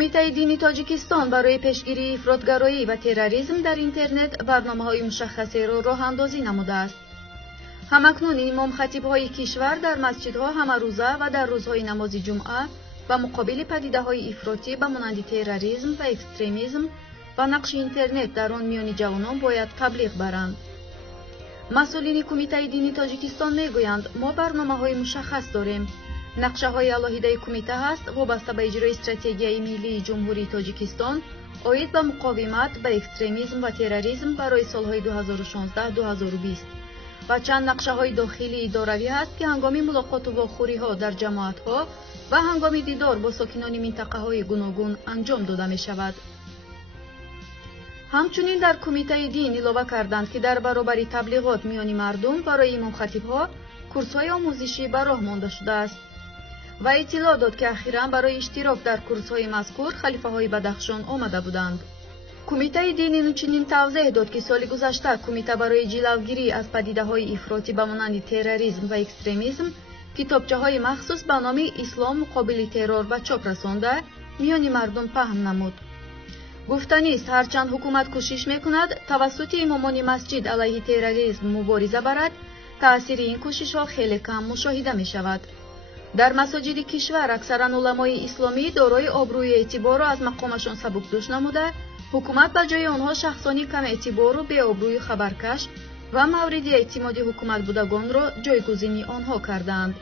کمیته دینی تاجیکستان برای پیشگیری افراطگرایی و تروریسم در اینترنت برنامه‌های مشخصی را راه‌اندازی نموده است. همکنون امام خطیب‌های کشور در مسجدها همه‌روزه و در روزهای نماز جمعه و مقابل پدیده‌های افراطی به مانند تروریسم و اکستریمیسم و نقش اینترنت در آن میان جوانان باید تبلیغ برند. مسئولین کمیته دینی تاجیکستان میگویند ما برنامه‌های مشخص داریم. نقشه‌های علاهیده کمیته هست وابسته به اجرای استراتژی ملی جمهوری تاجیکستان اوید به مقاومت به اکستریمیسم و تروریسم برای سالهای 2016-2020 و چند نقشه‌های داخلی اداروی هست که هنگام ملاقات و واخوری‌ها در جماعت‌ها و هنگام دیدار با ساکنان منطقه‌های گوناگون انجام داده می‌شود. همچنین در کمیته دین علاوه کردند که در برابر تبلیغات میان مردم برای امام خطیب‌ها کورس‌های آموزشی به راه مانده شده است و اطلاع داد که اخیراً برای اشتراک در کورس‌های مذکور خلیفه‌های بدخشان آمده بودند. کمیته دین همچنین توضیح داد که سال گذشته کمیته برای جلوگیری از پدیده‌های افراطی به مانند تروریسم و اکستریمیسم کتابچه‌های مخصوص به نام اسلام مقابل ترور به چاپ رسانده میان مردم پهن نمود. گفتنی است هرچند حکومت کوشش می‌کند توسط امامان مسجد علیه تروریسم مبارزه برد، تأثیر این کوشش‌ها خیلی کم مشاهده می‌شود. در مساجد کشور اکثرا علمای اسلامی دارای آبروی اعتبار را از مقامشان سبکدوش نموده، حکومت به جای آنها شخصانی کم اعتبار و بی آبروی خبرکش و مورد اعتماد حکومت بودگان را جایگزین آنها کردند.